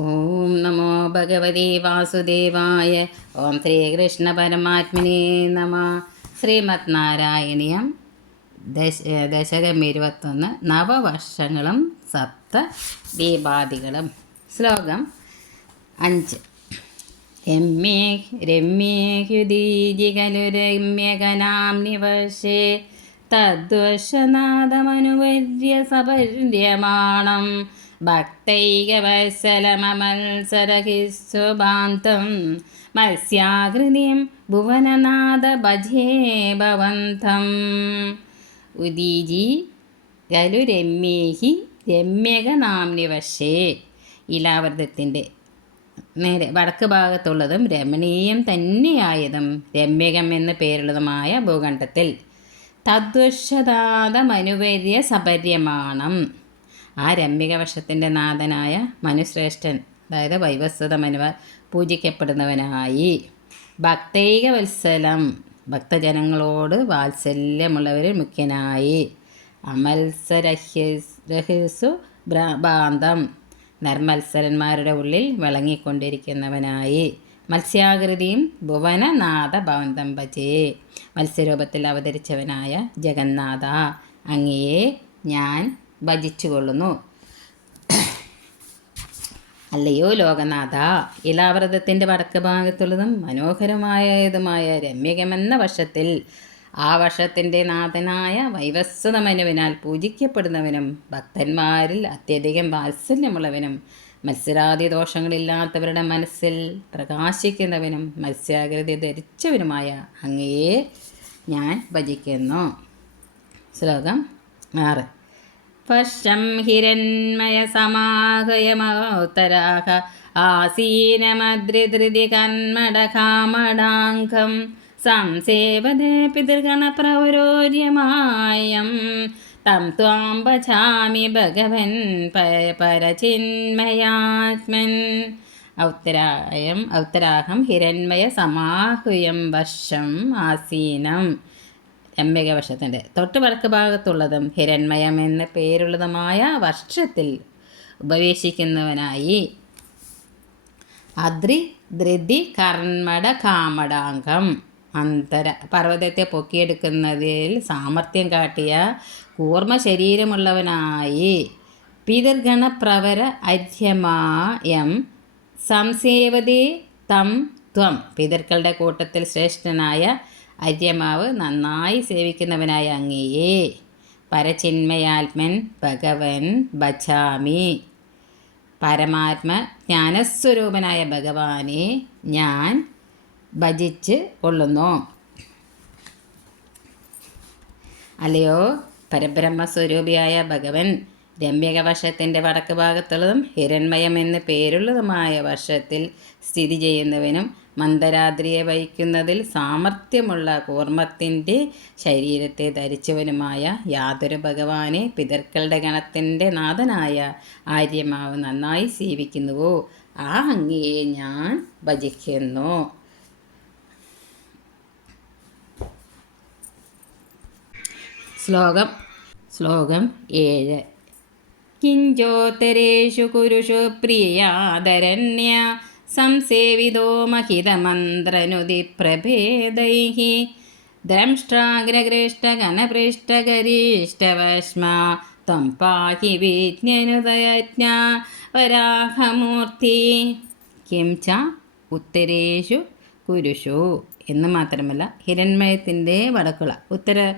ഓം നമോ ഭഗവതി വാസുദേവായ ഓം ശ്രീകൃഷ്ണ പരമാത്മനെ നമ. ശ്രീമത് നാരായണീയം ദശ ദശകം ഇരുപത്തൊന്ന് നവവർഷങ്ങളും സപ്ത ദീപാദികളും. ശ്ലോകം അഞ്ച്. രമ്യേ രമ്യേഹ്യുദീജികലു രമ്യകനാം നിവശ്യേ തദ്വശനാദമനുവര്യ സപര്യമാണം. ഭക്തൈകവത്സലമത്സരഹിസ്വഭാന്തം മത്സ്യാകൃതിം ഭുവനനാഥ ഭജേ ഭവന്തം. ഉദീജി ഖലു രമ്യേഹി രമ്യകനാംനി വശേ ഇലാവൃതത്തിന്റെ നേരെ വടക്ക് ഭാഗത്തുള്ളതും രമണീയം തന്നെയായതും രമ്യകം എന്ന് പേരുള്ളതുമായ ഭൂഖണ്ഡത്തിൽ തദ്വശതാതമനുവര്യ സപര്യമാണം ആ രമ്യകവശത്തിന്റെ നാഥനായ മനുശ്രേഷ്ഠൻ അതായത് വൈവസ്വത മനുവ പൂജിക്കപ്പെടുന്നവനായി. ഭക്തൈക വത്സലം ഭക്തജനങ്ങളോട് വാത്സല്യമുള്ളവരിൽ മുഖ്യനായി. അമത്സരഹ്യസു ബാന്തം നിർമത്സരന്മാരുടെ ഉള്ളിൽ വിളങ്ങിക്കൊണ്ടിരിക്കുന്നവനായി. മത്സ്യാകൃതിയും ഭുവനനാഥ ഭവന്തം ഭജേ. മത്സ്യരൂപത്തിൽ അവതരിച്ചവനായ ജഗന്നാഥ അങ്ങയെ ഞാൻ ഭജിച്ചുകൊള്ളുന്നു. അല്ലയോ ലോകനാഥ ഇലാവ്രതത്തിന്റെ വടക്ക് ഭാഗത്തുള്ളതും മനോഹരമായതുമായ രമ്യകമെന്ന വർഷത്തിൽ ആ വർഷത്തിന്റെ നാഥനായ വൈവസ്വത മനുവിനാൽ പൂജിക്കപ്പെടുന്നവനും ഭക്തന്മാരിൽ അത്യധികം വാത്സല്യമുള്ളവനും മത്സരാദി ദോഷങ്ങളില്ലാത്തവരുടെ മനസ്സിൽ പ്രകാശിക്കുന്നവനും മത്സ്യാകൃതി ധരിച്ചവനുമായ അങ്ങയെ ഞാൻ ഭജിക്കുന്നു. ശ്ലോകം ആറ്. പശ്യം ഹിരന്മയസമാഹയമോത്തരാഹ ആസീനമദ്രിധൃതി കന്മടകാമടാംഗം സംസേവതേ പിതൃഗണപ്രവരോര്യമായം തം ത്വാം ഭജാമി ഭഗവൻ പരചിന്മയാത്മൻ. ഔത്തരായം ഔത്തരാഹം ഹിരൺമയ സമാഹുയം വർഷം ആസീനം രമ്യക വർഷത്തിന്റെ തൊട്ട് വടക്ക് ഭാഗത്തുള്ളതും ഹിരൺമയം എന്ന പേരുള്ളതുമായ വർഷത്തിൽ ഉപവേശിക്കുന്നവനായി അദ്രി ധൃതി കർമ്മട കാമടാംഗം അന്തര പർവതത്തെ പൊക്കിയെടുക്കുന്നതിൽ സാമർഥ്യം കാട്ടിയ കൂർമ്മ ശരീരമുള്ളവനായി പിതൃഗണപ്രവര അധ്യമായം സംസേവതേ തം ത്വം. പിതൃക്കളുടെ കൂട്ടത്തിൽ ശ്രേഷ്ഠനായ അര്യമാവ് നന്നായി സേവിക്കുന്നവനായ അങ്ങയെ. പരചിന്മയാത്മൻ ഭഗവൻ ഭജാമി. പരമാത്മ ജ്ഞാനസ്വരൂപനായ ഭഗവാനെ ഞാൻ ഭജിച്ച് കൊള്ളുന്നു. അല്ലയോ? പരബ്രഹ്മസ്വരൂപിയായ ഭഗവൻ രമ്യക വശത്തിന്റെ വടക്ക് ഭാഗത്തുള്ളതും ഹിരൺമയം എന്ന് പേരുള്ളതുമായ വർഷത്തിൽ സ്ഥിതി ചെയ്യുന്നവനും മന്ദരാദ്രിയെ വഹിക്കുന്നതിൽ സാമർഥ്യമുള്ള കൂർമ്മത്തിന്റെ ശരീരത്തെ ധരിച്ചവനുമായ യാതൊരു ഭഗവാനെ പിതർക്കളുടെ ഗണത്തിന്റെ നാഥനായ ആര്യമാവ് നന്നായി സേവിക്കുന്നുവോ? ആ അങ്ങയെ ഞാൻ ഭജിക്കുന്നു. ശ്ലോകം. ശ്ലോകം ഏഴ്. കിഞ്ചോത്തരേഷു കുരുഷു പ്രിയാദരണ്യ സംസേവിതോ മഹിതമന്ത്രനുതിപ്രഭേദൈः ദ്രംഷ്ടാഗ്രഗൃഷ്ടഘനപൃഷ്ടഗരീഷ്ടവശ്മ ത്വം പാഹി വിജ്ഞനുദയജ്ഞ വരാഹമൂർത്തി കിം ച ഉത്തരേഷു കുരുഷു എന്ന് മാത്രമല്ല ഹിരൺമയത്തിന്റെ വടക്കുള ഉത്തര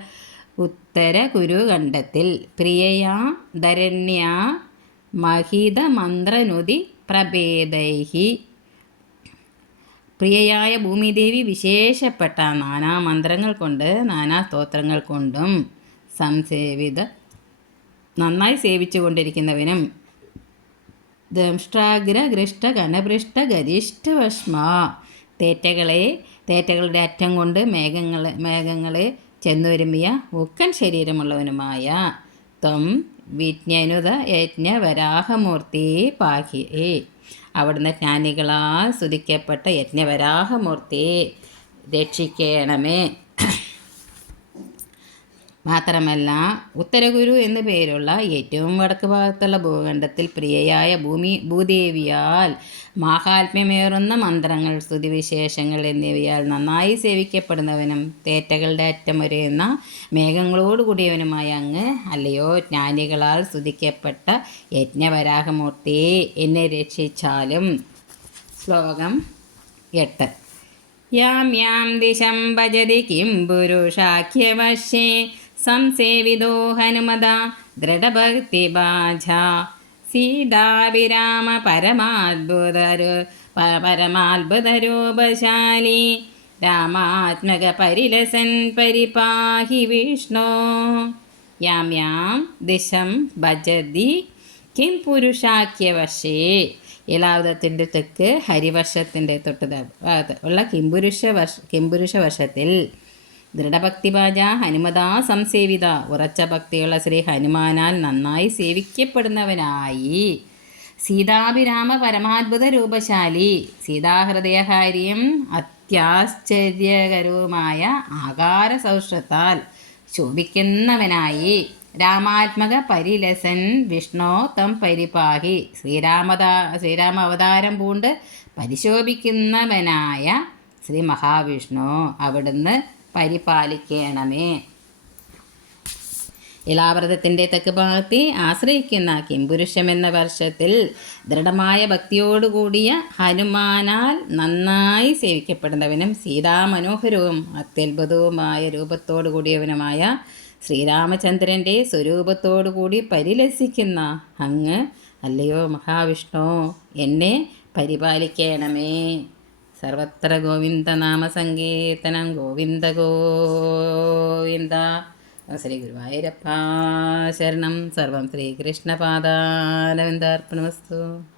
ഉത്തര കുരുഖണ്ഡത്തിൽ പ്രിയയാ ധരണ്യ മഹിതമന്ത്രനുതി പ്രഭേദൈഹി. പ്രിയയായ ഭൂമിദേവി വിശേഷപ്പെട്ട നാനാ മന്ത്രങ്ങൾ കൊണ്ട് നാനാ സ്തോത്രങ്ങൾ കൊണ്ടും സംസേവിത നന്നായി സേവിച്ചു കൊണ്ടിരിക്കുന്നവനും ദംഷ്ട്രാഗ്ര ഗൃഷ്ട ഗണപൃഷ്ട ഗരിഷ്ഠവഷ്മ തേറ്റകളെ തേറ്റകളുടെ അറ്റം കൊണ്ട് മേഘങ്ങളെ മേഘങ്ങളെ ചെന്നുരുമിയ ഉക്കൻ ശരീരമുള്ളവനുമായ ത്വം വിജ്ഞനുത യജ്ഞ വരാഹമൂർത്തി പാഹി. അവിടുന്ന് ജ്ഞാനികളാൽ സ്തുതിക്കപ്പെട്ട യജ്ഞവരാഹമൂർത്തി രക്ഷിക്കണമേ. മാത്രമല്ല ഉത്തരഗുരു എന്നു പേരുള്ള ഏറ്റവും വടക്ക് ഭാഗത്തുള്ള ഭൂഖണ്ഡത്തിൽ പ്രിയയായ ഭൂമി ഭൂദേവിയാൽ മാഹാത്മ്യമേറുന്ന മന്ത്രങ്ങൾ സ്തുതിവിശേഷങ്ങൾ എന്നിവയാൽ നന്നായി സേവിക്കപ്പെടുന്നവനും തേറ്റകളുടെ അറ്റം വരെയുന്ന മേഘങ്ങളോട് കൂടിയവനുമായ അങ്ങ് അല്ലയോ ജ്ഞാനികളാൽ സ്തുതിക്കപ്പെട്ട യജ്ഞവരാഹമൂർത്തി എന്നെ രക്ഷിച്ചാലും. ശ്ലോകം എട്ട്. യാം യാം ദിശം ഭജതി കിം പുരുഷാഖ്യവശ്യേ സംസേവിതോ ഹനുമത ദൃഢഭക്തിബാജ. സീതാഭിരാമ പരമാത്ഭുതരു പരമാത്ഭുതരൂപശാലി. രാമാത്മക പരിലസൻ പരിപാഹി വിഷ്ണു. യാം യാം ദിശം ഭജതി. കിം പുരുഷാഖ്യവശേ. ഇലാവതത്തിന്റെ തെക്ക് ഹരിവർഷത്തിന്റെ തൊട്ട് ഉള്ള കിംപുരുഷ വർഷ കിംപുരുഷ വർഷത്തിൽ ദൃഢഭക്തിഭാജ ഹനുമതാ സംസേവിത. ഉറച്ച ഭക്തിയുള്ള ശ്രീ ഹനുമാനാൽ നന്നായി സേവിക്കപ്പെടുന്നവനായി. സീതാഭിരാമ പരമാത്ഭുത രൂപശാലി. സീതാഹൃദയഹാരിയും അത്യാശ്ചര്യകരവുമായ ആകാര സൗഷ്ടത്താൽ ശോഭിക്കുന്നവനായി. രാമാത്മക പരിലസൻ വിഷ്ണു തം പരിപാഹി. ശ്രീരാമദാ ശ്രീരാമ അവതാരം പൂണ്ട് പരിശോഭിക്കുന്നവനായ ശ്രീ മഹാവിഷ്ണു. അവിടുന്ന് പരിപാലിക്കണമേ. ഇലാവ്രതത്തിന്റെ തെക്ക് ഭാഗത്തെ ആശ്രയിക്കുന്ന കിംപുരുഷം എന്ന വർഷത്തിൽ ദൃഢമായ ഭക്തിയോടുകൂടിയ ഹനുമാനാൽ നന്നായി സേവിക്കപ്പെടുന്നവനും സീതാമനോഹരവും അത്യത്ഭുതവുമായ രൂപത്തോടു കൂടിയവനുമായ ശ്രീരാമചന്ദ്രന്റെ സ്വരൂപത്തോടു കൂടി പരിലസിക്കുന്ന അങ്ങ് അല്ലയോ മഹാവിഷ്ണു എന്നെ പരിപാലിക്കണമേ. సర్వత్ర గోవిందనామ సంకీర్తనం గోవింద గోవింద. శ్రీ గురువాయూరప్ప శరణం. సర్వం శ్రీకృష్ణ పాదారవిందార్పణమస్తు